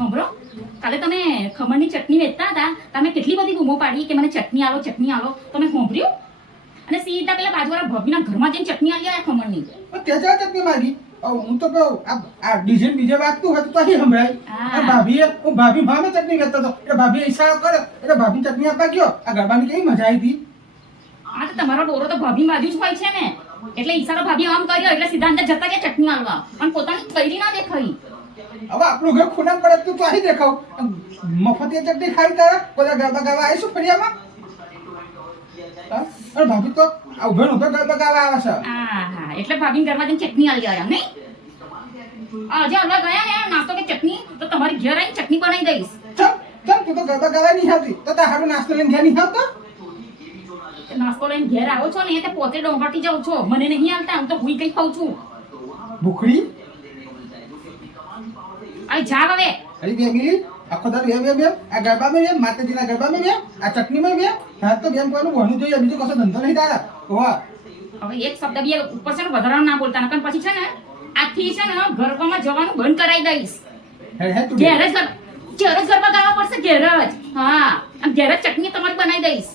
સાંભળો, કાલે તમે ખમણની ચટણી વેચતા હતા, તમે કેટલી બધી બૂમો પાડી કે મને ચટણી આલો ચટણી આલો. તમે સાંભળ્યું? અને સીધા પેલા બાજુવાળા ભભીના ઘરમાં જઈને ચટણી આલી આયા ખમણની. ત્યાં જા ચટણી માગી. હું તો કહું આ ડીજે બીજે વાગતું હતું તો અહીં સંભળાય. આ ભાભીએ હું ભાભી ભાવે ચટણી વેચતો હતો એટલે ભાભીએ ઈશારો કર્યો એટલે ભાભી ચટણી આપવા ગયો. આ ગરબાની કેવી મજા આવી હતી. હા તો તમારો ડોરો તો ભાભી બાજુ જ હોય છે ને, એટલે ઈશારો ભાભી આમ કર્યો એટલે સીધા અંદર જતા ગયા ચટણી આલવા, પણ પોતાની કઈરી ના દેખાઈ. હવે આપણું ઘર ખૂણા પડે તું તો અહીં દેખાવ. મફતી ચટણી ખાઈ તારા બધા ગરબા ગાવા આવીશું ફળિયામાં. અરે ભાભી તો ઉભે ગરબા ગાવા આવે છે. હા એટલે ભાભી ઘરમાં જઈને ચટણી આલી આવ્યા નહીં. આજે હલવા ગયા ને નાસ્તો કે ચટણી, તો તમારી ઘેર આવીને ચટણી બનાવી દઈશ. ચમ તું તો ગરબા ગાવા નહીં આવતી તો તારું નાસ્તો લઈને ઘેર નહીં આવતો. નાસ્તો લઈને ઘેર આવો છો ને તે પોતે ડોંગાટી જાઉં છો, મને નહીં આવતા. હું તો હુઈ કઈ ખાઉં છું. ભૂખડી અરે જા હવે. અરે બેગી આખો દાર બે આ ગરબામાં બે માતાજીના ગરબામાં બે આ ચટણીમાં બે. હા તો બેમ કોઈનું ભણવું જોઈએ, બીજો કશો ધંધો નહીં તારા. વાહ હવે એક શબ્દ બી ઉપર છે ને વધારાનું ના બોલતા, નકર પછી છે ને આથી છે ને ગરબામાં જવાનું બંધ કરાવી દઈશ. તું ઘેર જ ગરબા ગાવા પડશે, ઘેર જ. હા અને ઘેર જ ચટણી તમારી બનાવી દઈશ.